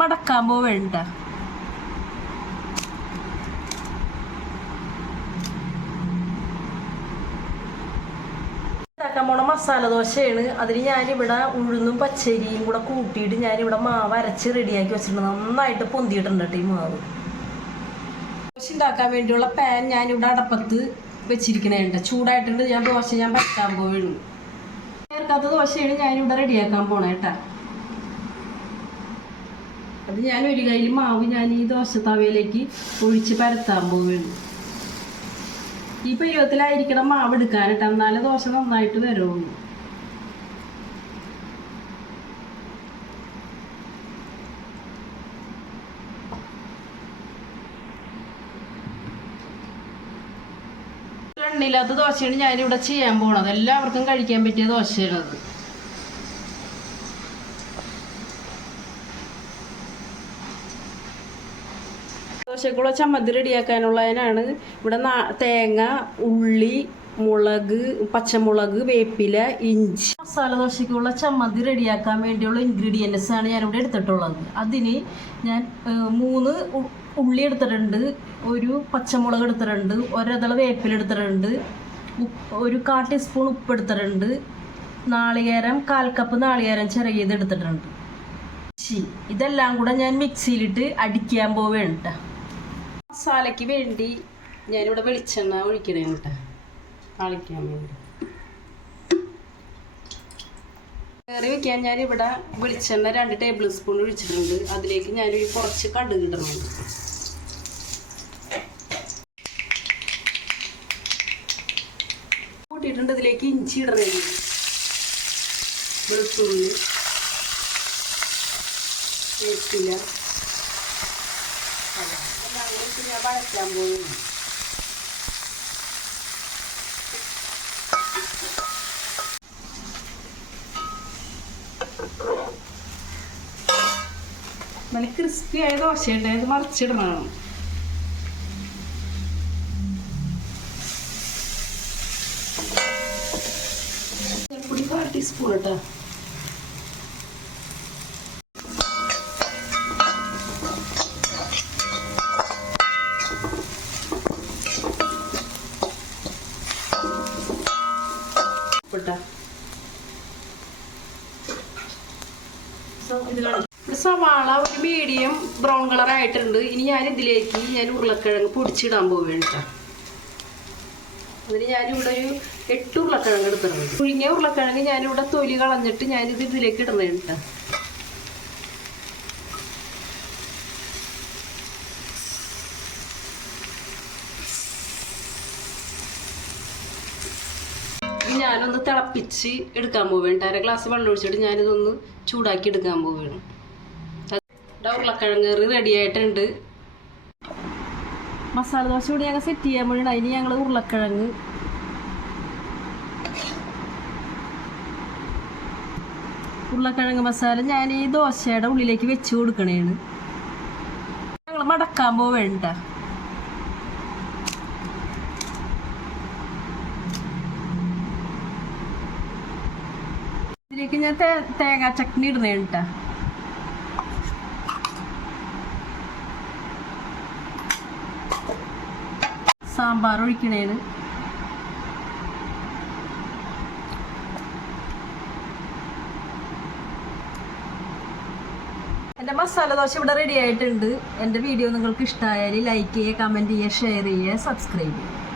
മടക്കാൻ പോവേണ്ട. ഉണ്ടാക്കാൻ പോണ മസാല ദോശയാണ്. അതിന് ഞാനിവിടെ ഉഴുന്നും പച്ചരിയും കൂടെ കൂട്ടിയിട്ട് ഞാനിവിടെ മാവ് അരച്ച് റെഡിയാക്കി വെച്ചിട്ടുണ്ട്. നന്നായിട്ട് പൊന്തിയിട്ടുണ്ട് കേട്ടോ ഈ മാവ്. ദോശ ഉണ്ടാക്കാൻ വേണ്ടിയുള്ള പാൻ ഞാനിവിടെ അടപ്പത്ത് വെച്ചിരിക്കണേണ്ട. ചൂടായിട്ടുണ്ട്. ദോശ ഞാൻ പറ്റാൻ പോവുകയാണ്. ചേർക്കാത്ത ദോശയാണ് ഞാനിവിടെ റെഡിയാക്കാൻ പോണേട്ടാ. അത് ഞാൻ ഒരു കയ്യിൽ മാവ് ഞാൻ ഈ ദോശ തവയിലേക്ക് ഒഴിച്ച് പരത്താൻ പോവുകയാണ്. ഈ പരുവത്തിലായിരിക്കണം മാവ് എടുക്കാനിട്ട്, എന്നാലേ ദോശ നന്നായിട്ട് വരുള്ളൂ. എണ്ണയില്ലാത്ത ദോശയാണ് ഞാനിവിടെ ചെയ്യാൻ പോണത്. എല്ലാവർക്കും കഴിക്കാൻ പറ്റിയ ദോശയാണത്. ദോശക്കുള്ള ചമ്മന്തി റെഡിയാക്കാനുള്ളതിനാണ് ഇവിടെ തേങ്ങ, ഉള്ളി, മുളക്, പച്ചമുളക്, വേപ്പില, ഇഞ്ചി. മസാല ദോശക്കുള്ള ചമ്മന്തി റെഡിയാക്കാൻ വേണ്ടിയുള്ള ഇൻഗ്രീഡിയൻസ് ആണ് ഞാനിവിടെ എടുത്തിട്ടുള്ളത്. അതിന് ഞാൻ 3 ഉള്ളി എടുത്തിട്ടുണ്ട്, ഒരു പച്ചമുളക് എടുത്തിട്ടുണ്ട്, ഒരതള വേപ്പില എടുത്തിട്ടുണ്ട്, ഒരു 1/4 ടീസ്പൂൺ ഉപ്പ് എടുത്തിട്ടുണ്ട്, നാളികേരം 1/4 കപ്പ് നാളികേരം ചിരകിയത് എടുത്തിട്ടുണ്ട്. ഇതെല്ലാം കൂടെ ഞാൻ മിക്സിയിലിട്ട് അടിക്കാൻ പോവുകയാണ് കേട്ടോ. മസാലയ്ക്ക് വേണ്ടി ഞാനിവിടെ വെളിച്ചെണ്ണ ഒഴിക്കണേ കേട്ടോ, താളിക്കാൻ വേണ്ടി. കറി വയ്ക്കാൻ ഞാനിവിടെ വെളിച്ചെണ്ണ 2 ടേബിൾ സ്പൂൺ ഒഴിച്ചിട്ടുണ്ട്. അതിലേക്ക് ഞാനൊരു കുറച്ച് കടുക് ഇടണം. കൂട്ടിയിട്ടുണ്ട്. ഇതിലേക്ക് ഇഞ്ചി ഇടണേ, വെളുത്തുള്ളി, വേപ്പില ഞാൻ വഴറ്റാൻ പോകുന്നു. നല്ല ക്രിസ്പി ആയ ദോശയുണ്ട്, അത് മറിച്ചിടണം. പൊടി 1/4 ടീസ്പൂൺ കേട്ടോ. സവാള ഒരു മീഡിയം ബ്രൗൺ കളർ ആയിട്ടുണ്ട്. ഇനി ഞാൻ ഇതിലേക്ക് ഉരുളക്കിഴങ്ങ് പൊടിച്ചിടാൻ പോവുകയാണ് കേട്ടോ. അതിന് ഞാനിവിടെ ഒരു 8 ഉരുളക്കിഴങ്ങ് എടുത്തിട്ടുണ്ട്. പുഴുങ്ങിയ ഉരുളക്കിഴങ്ങ് ഞാനിവിടെ തൊലി കളഞ്ഞിട്ട് ഞാനിത് ഇതിലേക്ക് ഇടുന്നത് കേട്ടോ. ഞാനൊന്ന് തിളപ്പിച്ച് എടുക്കാൻ പോവുകയാണ്. 1/2 ഗ്ലാസ് വെള്ളം ഒഴിച്ചിട്ട് ഞാനിതൊന്ന് ചൂടാക്കി എടുക്കാൻ പോവുകയാണ്. ഉരുളക്കിഴങ്ങ് റെഡി ആയിട്ടുണ്ട്. മസാല ദോശ കൂടി ഞങ്ങൾ സെറ്റ് ചെയ്യാൻ വേണ്ടിയിട്ട് അതിന് ഞങ്ങൾ ഉരുളക്കിഴങ്ങ് മസാല ഞാൻ ഈ ദോശയുടെ ഉള്ളിലേക്ക് വെച്ച് കൊടുക്കണേണ്. ഞങ്ങൾ മടക്കാൻ പോവേണ്ട. ഇതിലേക്ക് ഞാൻ തേങ്ങാ ചട്നി ഇടുന്നേണ് കേട്ടോ. സാമ്പാർ ഒഴിക്കണേന്. എൻ്റെ മസാല ദോശ ഇവിടെ റെഡി ആയിട്ടുണ്ട്. എൻ്റെ വീഡിയോ നിങ്ങൾക്ക് ഇഷ്ടമായാൽ ലൈക്ക് ചെയ്യുക, കമൻറ്റ് ചെയ്യുക, ഷെയർ ചെയ്യുക, സബ്സ്ക്രൈബ് ചെയ്യുക.